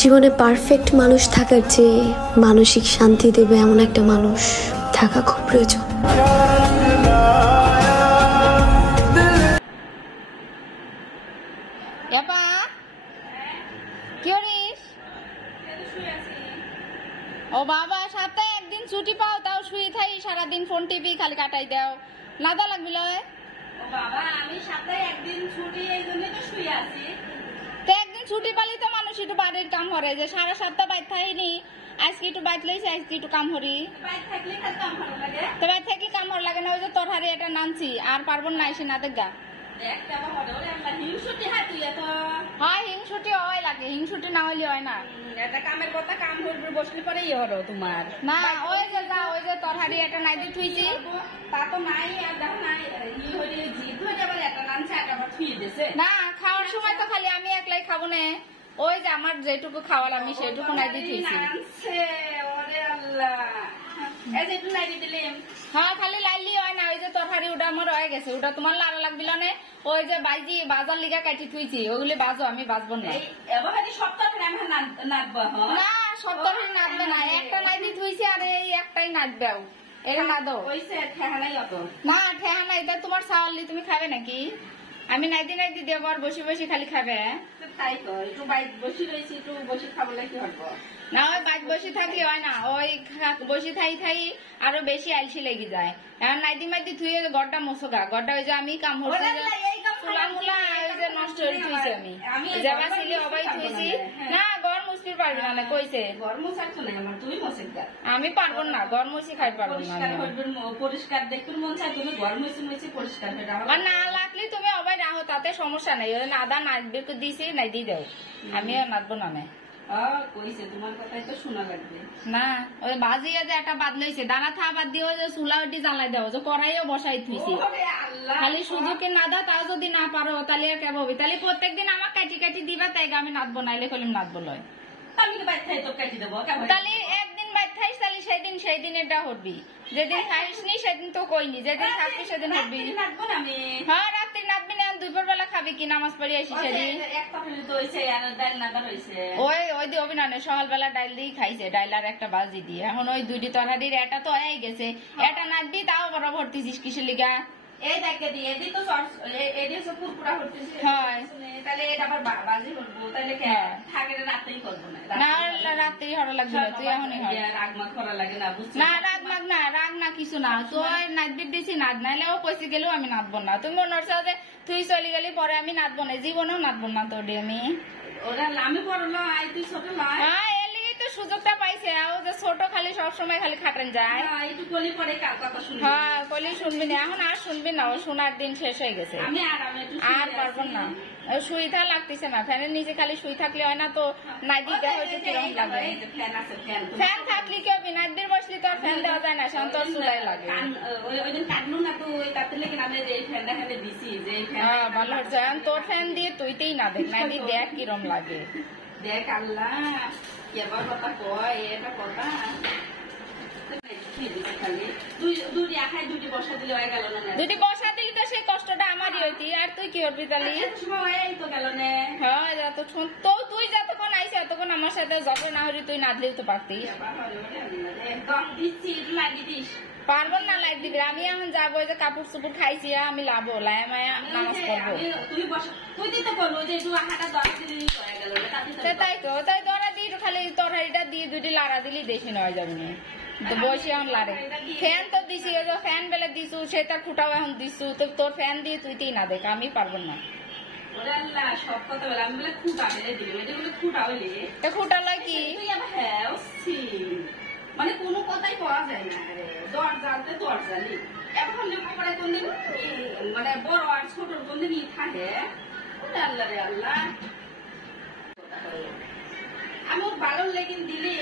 জীবনে পারফেক্ট মানুষ থাকার চেয়ে মানসিক শান্তি দেবে এমন একটা মানুষ থাকা খুব প্রয়োজন। ও বাবা, সপ্তাহে একদিন ছুটি পাও তাও শুয়ে থাই সারাদিন ফোন টিভি খালি কাটাই দাও, লাদা লাগবিল। ও বাবা, আমি সপ্তাহে একদিন ছুটি, এই জন্য তো শুয়ে আছি। তো একদিন ছুটি পালি তো মানুষ একটু বাড়ির কাম করে, যে সারা সপ্তাহ বাইর থাইনি, আজকে একটু বাইর লইছে, আজকে একটু কাম করি। বাইরে থাকলে খালি কাম ভালো লাগে। তো বাইর থাকলে কাম ভালো লাগে না, ওই যে তরহারি এটা নামছি আর পারবো না এসে না দেখা। একটা হবে ওরে আল্লাহ, হিংসুটি হাই তুই এত। হয় হিংসুটি হয় লাগে, হিংসুটি না হলে হয় না। এটা কামের কথা, কাম করবে বসলে পরেই হলো তোমার। না ওই যে যা, ওই যে তরহারি এটা নাই দিয়ে থুইছি, তা তো নাই, আর দেখো নাই ই হলে জিদ হয়ে যাবে, একটা নামছে একটা আবার থুয়ে দিছে। না খাওয়ার সময় তো খালি আমি একলাই খাবো না, ওই যে আমার যেটুকু খাওয়ার আমি সেটুকু নাই দিয়ে থুইছি। নামছে ওরে আল্লাহ, এই যে একটু নাই দিয়ে দিলাম। হ্যাঁ খালি লাইলি হয় না, ওই যে তরকারি ওটা আমার হয়ে গেছে, ওটা তোমার লাড়া লাগবিল না। ওই যে বাইজি বাজার লিগা কাটি থুইছি, ওগুলি বাজো, আমি বাজবো না। এবার সপ্তাহ আমি নাচবো। না সব তরকারি নাচবে না, একটা নাইদি থুইছি আর এই একটাই নাচবে, এটা না দো। ওইসে ঠেহা নাই অত। না ঠেহা নাই, এটা তোমার চাওয়ালি তুমি খাবে নাকি? আমি নাইদি নাইদি দেবো আর বসে বসে খালি খাবে। তাই তো, একটু বাইক বসে রয়েছি, একটু বসে খাবো কি হবো না, ওই বাইক বসে থাকলে হয় না, ওই বসে থাই থাই আরো বেশি আলসি লেগে যায়। এখন নাইদি মাইদি থুয়ে গড়টা মশোগা, গড়টা ওই যে আমি কাম হচ্ছে চুলা মুলা ওই যে নষ্ট করে থুইছি, আমি যাবা ছিলে অবাই থুইছি। না গড় মুসতে পারবি না, কইছে আমি পারবো না, গড় মুসি খাই পারবো না। পরিষ্কার দেখুন মন চায়, তুমি ঘর মুছে মুছে পরিষ্কার হয়ে রাখো। না লাগলে তুমি অবাই রাখো, তাতে সমস্যা নেই। ওই আদা নাচবে দিছি নাই দিয়ে দাও, আমি আর নাচবো না। কইছে তোমার কথাই তো শোনা লাগবে না, ওই বাজিয়া যে একটা বাদ লইছে, দানা থা বাদ দিয়ে ওই যে চুলা ওটি জ্বালাই দেওয়া, যে কড়াইও বসাই থুইছি। খালি সুযোগে না দাও, তাও যদি না পারো তাহলে আর কেবল তাহলে প্রত্যেকদিন আমার কাটি কাটি দিবা, তাই আমি নাচবো, নাইলে কলিম নাচবো লয়। আমি তো বাইরে তো কাটি দেবো, তাহলে একদিন বাইর খাইস, তাহলে সেদিন এটা হবি। যেদিন খাইস নি সেদিন তো কইনি, যেদিন থাকবি সেদিন হবি। নাচবো না আমি। হ্যাঁ রাত্রি নাচবি না, দুপুর বেলা খাবি কি নামাজ পড়ি আসি সেদিন। ওই দিয়ে অভিনয় সকালবেলা ডাইল দিয়ে খাইছে, ডাইল আর একটা বাজি দিয়ে। এখন ওই দুইটি তরকারির এটা তো হয়ে গেছে, এটা নাচবি তাও বড় ভর্তিছিস কিসের লিগা? এই দেখে দিয়ে এদি তো এদি সব পুরপুরা হতেছে। হয় তাহলে এটা আবার বাজি করবো, তাহলে থাকে রাতেই করবো না। না রাত্রি হরা লাগবে, তুই এখনই হয় রাগ মাগ করা লাগে না, বুঝছি না। রাগ মাগ না, রাগ না কিছু না, তুই নাচবি দিছি নাচ, নাইলে ও কইসে গেলেও আমি নাচবো না। তুমি মনে হচ্ছে যে তুই চলে গেলি পরে আমি নাচবো না, জীবনেও নাচবো না তোর আমি। ওরা আমি বড় নয়, তুই ছোট নয়। হ্যাঁ এর লিগেই তো সুযোগটা পাইছে, ও যে ছোট খালি সবসময় খালি খাটান যায়। একটু কলি পরে কথা শুনবি। হ্যাঁ কলি শুনবি না, এখন আর শুনবি না, ও শোনার দিন শেষ হয়ে গেছে, আর পারবো না। সুইথা লাগতেছে না, ফ্যানের নিচে খালি শুই থাকলে হয় না, তো নাইদি দেওয়া হয়েছে কিরকম লাগে। ফ্যান থাকলে কেউ নাইদির বসলি তো আর ফ্যান দেওয়া যায় না, শান্ত চুলাই লাগে। হ্যাঁ ভালো হচ্ছে, তোর ফ্যান দিয়ে তুইতেই না দেখ, নাইদি দেখ কিরম লাগে। দেখ আল্লাহ কেবার কথা কয়, এটা কথা দুটি বসা দিলি তো সেই কষ্টটা আমারই হইতি, আর তুই কি করবি তাহলে? হ্যাঁ তো তুই যতক্ষণ আইসি এতক্ষণ আমার সাথে যত না হলি তুই নাচলেও তো পারতিস। পারবো না লাইট দিবি, আমি এখন যাবো, যে কাপড় চুপুর খাইছি আমি লাভো লায়া মায়া নামাজ পড়বো। তাই তো, তাই দরা দিই খালি তরকারিটা দিয়ে দুটি লাড়া দিলি দেশি নেওয়া যাবে না, তো বসে এখন লাড়ে। ফ্যান তো দিছি, ফ্যান বেলে দিছু, সেটা খুঁটাও এখন দিছু, তো তোর ফ্যান দিয়ে তুইতেই না দেখ, আমি পারবো না। খুঁটা লয় কি মানে কোনো কথাই পাওয়া যায় না, দরজালতে দরজালি এখন কোনদিন মানে বড় আর ছোট কোনদিন থাকে। আল্লাহ রে আল্লাহ, আমি ভালো লেগে দিলে